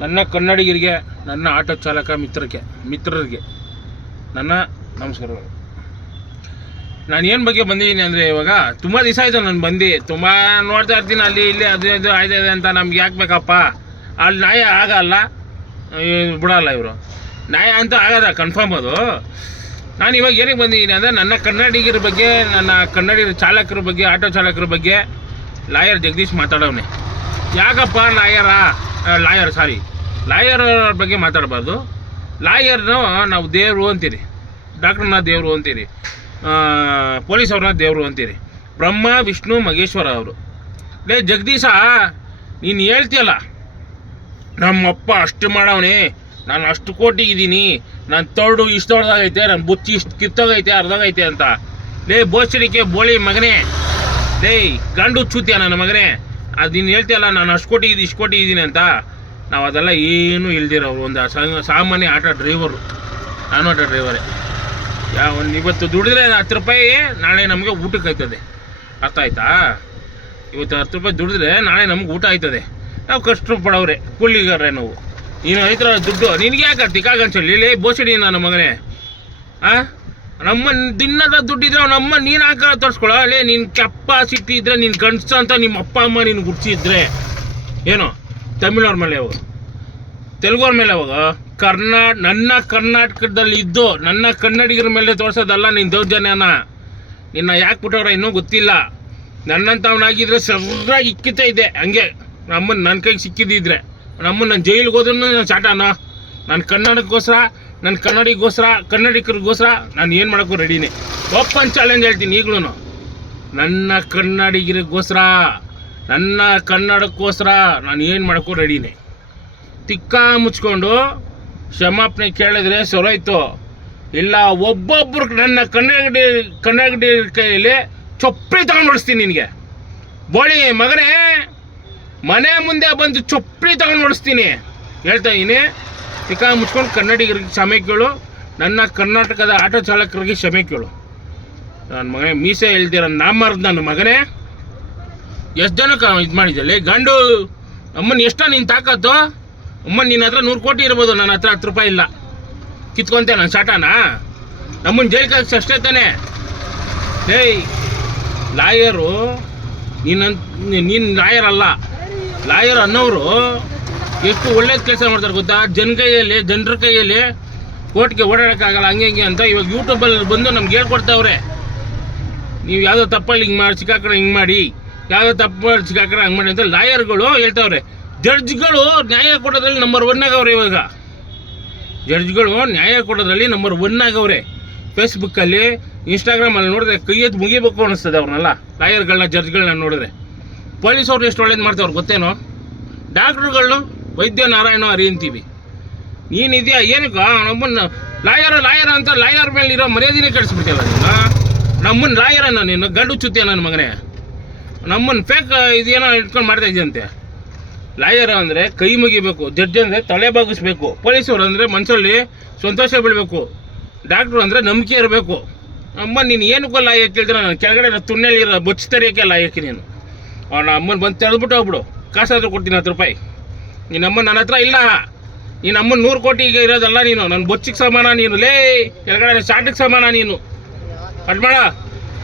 ನನ್ನ ಕನ್ನಡಿಗರಿಗೆ, ನನ್ನ ಆಟೋ ಚಾಲಕ ಮಿತ್ರರಿಗೆ ನನ್ನ ನಮಸ್ಕಾರಗಳು. ನಾನು ಏನು ಬಗ್ಗೆ ಬಂದಿದ್ದೀನಿ ಅಂದರೆ, ಇವಾಗ ತುಂಬ ದಿವಸ ಆಯಿತು ನಾನು ಬಂದು, ತುಂಬ ನೋಡ್ತಾ ಇರ್ತೀನಿ ಅಲ್ಲಿ ಇಲ್ಲಿ ಅದು ಇದು ಆಯ್ತಾಯಿದೆ ಅಂತ. ನಮ್ಗೆ ಯಾಕೆ ಬೇಕಪ್ಪ, ಅಲ್ಲಿ ನ್ಯಾಯ ಆಗಲ್ಲ, ಬಿಡಲ್ಲ ಇವರು, ನ್ಯಾಯ ಅಂತ ಆಗದ ಕನ್ಫರ್ಮ್ ಅದು. ನಾನು ಇವಾಗ ಏನಕ್ಕೆ ಬಂದಿದ್ದೀನಿ ಅಂದರೆ, ನನ್ನ ಕನ್ನಡಿಗರ ಬಗ್ಗೆ, ನನ್ನ ಕನ್ನಡಿಗರ ಚಾಲಕರ ಬಗ್ಗೆ, ಆಟೋ ಚಾಲಕರ ಬಗ್ಗೆ ಲಾಯರ್ ಜಗದೀಶ್ ಮಾತಾಡೋನೆ. ಯಾಕಪ್ಪ ಲಾಯರ್ ಬಗ್ಗೆ ಮಾತಾಡಬಾರ್ದು. ಲಾಯರ್ನು ನಾವು ದೇವರು ಅಂತೀರಿ, ಡಾಕ್ಟ್ರನ್ನ ದೇವರು ಅಂತೀರಿ, ಪೊಲೀಸ್ ಅವ್ರನ್ನ ದೇವರು ಅಂತೀರಿ. ಬ್ರಹ್ಮ ವಿಷ್ಣು ಮಹೇಶ್ವರ ಅವರು. ಜಗದೀಶ, ನೀನು ಹೇಳ್ತೀಯಲ್ಲ ನಮ್ಮಪ್ಪ ಅಷ್ಟು ಮಾಡವನೇ, ನಾನು ಅಷ್ಟು ಕೋಟಿಗಿದ್ದೀನಿ, ನಾನು ತೋಡು ಇಷ್ಟು ದೊಡ್ಡದಾಗೈತೆ, ನನ್ನ ಬುಚ್ಚಿ ಇಷ್ಟು ಕಿತ್ತೋಗೈತೆ ಅರ್ಧೋಗೈತೆ ಅಂತ. ಬೋಚಡಿಕೆ ಬೋಳಿ ಮಗನೇ, ಗಂಡು ಚೂತಿಯ ನನ್ನ ಮಗನೇ, ಅದು ನೀನು ಹೇಳ್ತೀಯಲ್ಲ ನಾನು ಅಷ್ಟು ಕೋಟಿ ಇಷ್ಟು ಕೋಟಿ ಇದ್ದೀನಿ ಅಂತ. ನಾವು ಅದೆಲ್ಲ ಏನೂ ಇಲ್ದಿರೋರು, ಒಂದು ಸಾಮಾನ್ಯ ಆಟೋ ಡ್ರೈವರು. ನಾನು ಆಟೋ ಡ್ರೈವರೇ. ಇವತ್ತು ದುಡಿದ್ರೆ 10 ರೂಪಾಯಿ, ನಾಳೆ ನಮಗೆ ಊಟಕ್ಕೆ ಆಯ್ತದೆ. ಅರ್ಥ ಆಯ್ತಾ? ಇವತ್ತು 10 ರೂಪಾಯಿ ದುಡಿದ್ರೆ ನಾಳೆ ನಮ್ಗೆ ಊಟ ಆಯ್ತದೆ. ನಾವು ಕಷ್ಟ ಪಡೋರೆ, ಕೂಲಿಗಾರ್ರೆ ನಾವು. ನೀನು ಐತರ ದುಡ್ಡು ನಿನಗೆ ಯಾಕೆ ತಿಕ್ಕಾಗಂಚಲ್ಲಿ ಬೋಸಡಿ ನನ್ನ ಮಗನೇ. ನಮ್ಮ ದಿನದ ದುಡ್ಡಿದ್ರೆ ನಮ್ಮ ನೀನು ಹಾಕ ತೋರಿಸ್ಕೊಳ್ಳೋ. ನೀನು ಕೆಪಾಸಿಟಿ ಇದ್ದರೆ, ನೀನು ಗಂಡಸ ಅಂತ ನಿಮ್ಮ ಅಪ್ಪ ಅಮ್ಮ ನೀನು ಗುಡ್ಸಿದ್ರೆ ಏನು, ತಮಿಳವ್ರ ಮೇಲೆ ಹೋಗು, ತೆಲುಗವ್ರ ಮೇಲೆ ಹೋಗು. ನನ್ನ ಕರ್ನಾಟಕದಲ್ಲಿ ಇದ್ದು ನನ್ನ ಕನ್ನಡಿಗರ ಮೇಲೆ ತೋರಿಸೋದಲ್ಲ ನಿನ್ನ ದೌರ್ಜನ್ಯನ. ನಿನ್ನ ಯಾಕೆ ಬಿಟ್ಟವ್ರ ಇನ್ನೂ ಗೊತ್ತಿಲ್ಲ. ನನ್ನಂಥವನಾಗಿದ್ದರೆ ಸರ್ರಾಗಿ ಇಕ್ಕಿತಾ ಇದ್ದೆ ಹಂಗೆ. ನನ್ನ ಕೈಗೆ ಸಿಕ್ಕಿದ್ದಿದ್ರೆ ನಾನು ಜೈಲಿಗೆ ಹೋದ್ರೂ ನಾನು ಚಾಟಾನ. ನಾನು ಕನ್ನಡಕ್ಕೋಸ್ಕರ, ನನ್ನ ಕನ್ನಡಿಗರಿಗೋಸ್ಕರ ನಾನು ಏನು ಮಾಡೋಕ್ಕೂ ರೆಡಿನೇ. ಓಪನ್ ಚಾಲೆಂಜ್ ಹೇಳ್ತೀನಿ ಈಗಲೂ. ನನ್ನ ಕನ್ನಡಿಗರಿಗೋಸ್ಕರ, ನನ್ನ ಕನ್ನಡಕ್ಕೋಸ್ಕರ ನಾನು ಏನು ಮಾಡೋಕ್ಕೂ ರೆಡಿನೇ. ತಿಕ್ಕ ಮುಚ್ಕೊಂಡು ಕ್ಷಮಾಪಣೆ ಕೇಳಿದ್ರೆ ಸೊರೋಯ್ತು. ಇಲ್ಲ ಒಬ್ಬೊಬ್ರು ನನ್ನ ಕನ್ನಡಿ ಕೈಯಲ್ಲಿ ಚೊಪ್ಪಲಿ ತಗೊಂಡು ಓಡಿಸ್ತೀನಿ ನಿನಗೆ. ಬೋಳಿ ಮಗನೇ, ಮನೆ ಮುಂದೆ ಬಂದು ಚೊಪ್ಪಲಿ ತಗೊಂಡು ಓಡಿಸ್ತೀನಿ ಹೇಳ್ತಾ ಇದ್ದೀನಿ. ತಿಕ್ಕ ಮುಚ್ಕೊಂಡು ಕನ್ನಡಿಗರಿಗೆ ಕ್ಷಮೆ ಕೇಳು, ನನ್ನ ಕರ್ನಾಟಕದ ಆಟೋ ಚಾಲಕರಿಗೆ ಕ್ಷಮೆ ಕೇಳು. ನನ್ನ ಮಗನೇ, ಮೀಸೆ ಇಲ್ದಿರ ನಾಮರ್ದು ನನ್ನ ಮಗನೇ. ಎಷ್ಟು ಜನಕ್ಕೆ ಇದು ಮಾಡಿದ್ದಲ್ಲಿ ಗಂಡು ಅಮ್ಮನ ಎಷ್ಟ ನೀನು ತಾಕತ್ತು? ಅಮ್ಮನ ನಿನ್ನ ಹತ್ರ 100 ಕೋಟಿ ಇರ್ಬೋದು, ನನ್ನ ಹತ್ರ 10 ರೂಪಾಯಿ ಇಲ್ಲ. ಕಿತ್ಕೊಂತೆ ನಾನು ಶಾಟಾನ? ನಮ್ಮನ್ನು ಜೈಲ್ಗೆ ಹಾಕಿ ಅಷ್ಟೇ ತಾನೆ. ಲಾಯರು ನೀನು ಲಾಯರ್ ಅಲ್ಲ. ಲಾಯರ್ ಅನ್ನೋರು ಎಷ್ಟು ಒಳ್ಳೇದು ಕೆಲಸ ಮಾಡ್ತಾರೆ ಗೊತ್ತಾ? ಜನರ ಕೈಯಲ್ಲಿ ಕೋರ್ಟ್ಗೆ ಓಡಾಡೋಕ್ಕಾಗಲ್ಲ ಹಂಗೆ ಹಿಂಗೆ ಅಂತ. ಇವಾಗ ಯೂಟ್ಯೂಬಲ್ಲಿ ಬಂದು ನಮ್ಗೆ ಹೇಳ್ಕೊಡ್ತಾವ್ರೆ, ನೀವು ಯಾವುದೋ ತಪ್ಪಲ್ಲಿ ಹಿಂಗೆ ಮಾಡಿ ಸಿಕ್ಕಾಕಡೆ ಹಿಂಗೆ ಮಾಡಿ, ಯಾವುದೋ ತಪ್ಪಲ್ಲಿ ಸಿಕ್ಕಾಕಡೆ ಹಂಗೆ ಮಾಡಿ ಅಂತ ಲಾಯರ್ಗಳು ಹೇಳ್ತಾವ್ರೆ. ಜಡ್ಜ್ಗಳು ನ್ಯಾಯ ಕೊಡೋದ್ರಲ್ಲಿ ನಂಬರ್ 1 ಆಗವ್ರೆ. ಇವಾಗ ಜಡ್ಜ್ಗಳು ನ್ಯಾಯ ಕೊಡೋದ್ರಲ್ಲಿ ನಂಬರ್ 1 ಆಗವ್ರೆ. ಫೇಸ್ಬುಕ್ಕಲ್ಲಿ, ಇನ್ಸ್ಟಾಗ್ರಾಮಲ್ಲಿ ನೋಡಿದ್ರೆ ಕೈ ಎತ್ತು ಮುಗಿಬೇಕು ಅನ್ನಿಸ್ತದೆ ಅವ್ರನ್ನೆಲ್ಲ, ಲಾಯರ್ಗಳನ್ನ, ಜಡ್ಜ್ಗಳನ್ನ ನೋಡಿದ್ರೆ. ಪೊಲೀಸವ್ರು ಎಷ್ಟು ಒಳ್ಳೇದು ಮಾಡ್ತಾವ್ರು ಗೊತ್ತೇನೋ? ಡಾಕ್ಟ್ರುಗಳು ವೈದ್ಯ ನಾರಾಯಣ ಹರಿ ಅಂತೀವಿ. ನೀನಿದೆಯಾ ಏನಕ್ಕ ನಮ್ಮನ್ನು ಲಾಯರ್ ಅಂತ ಲಾಯರ್ ಮೇಲೆ ಇರೋ ಮರ್ಯಾದೆನೇ ಕೆಡಿಸ್ಬಿಡ್ತೀಯಲ್ಲ ನೀನು. ನಮ್ಮನ್ನು ಲಾಯರನ್ನ ನೀನು ಗಂಡು ಚುತ್ತಿಯ ನನ್ನ ಮಗನೇ. ನಮ್ಮನ್ನು ಫೇಕ್ ಇದೇನೋ ಇಟ್ಕೊಂಡು ಮಾಡ್ತಾ ಇದೆಯಂತೆ. ಲಾಯರ್ ಅಂದರೆ ಕೈ ಮುಗಿಬೇಕು, ಜಡ್ಜ್ ಅಂದರೆ ತಲೆ ಬಾಗಿಸ್ಬೇಕು, ಪೊಲೀಸರು ಅಂದರೆ ಮನಸ್ಸಲ್ಲಿ ಸಂತೋಷ ಬೀಳಬೇಕು, ಡಾಕ್ಟ್ರು ಅಂದರೆ ನಂಬಿಕೆ ಇರಬೇಕು. ಅಮ್ಮ ನೀನು ಏನಕ್ಕೂ ಲಾಯಕ್ ಕೇಳಿದ್ರೆ ನಾನು ಕೆಳಗಡೆ ತುಣ್ಣೆಲಿರೋ ಬಚ್ಚಿ ತರಿಯೋಕ್ಕೆ ಲಾಯಕ್ಕೆ ನೀನು. ಅವನ ಅಮ್ಮನ ಬಂದು ತೆರೆದ್ಬಿಟ್ಟು ಹೋಗ್ಬಿಡು, ಕಾಸಾದರೂ ಕೊಡ್ತೀನಿ 10 ರೂಪಾಯಿ. ನಿನ್ನಮ್ಮ ನನ್ನ ಹತ್ರ ಇಲ್ಲ. ನೀನು ಅಮ್ಮನ 100 ಕೋಟಿಗೆ ಇರೋದಲ್ಲ ನೀನು, ನನ್ನ ಬೊಚ್ಚಿಗೆ ಸಮಾನ ನೀನು. ಕೆಳಗಡೆ ಶಾಟಿಗೆ ಸಮಾನ ನೀನು. ಕಟ್ ಮಾಡ.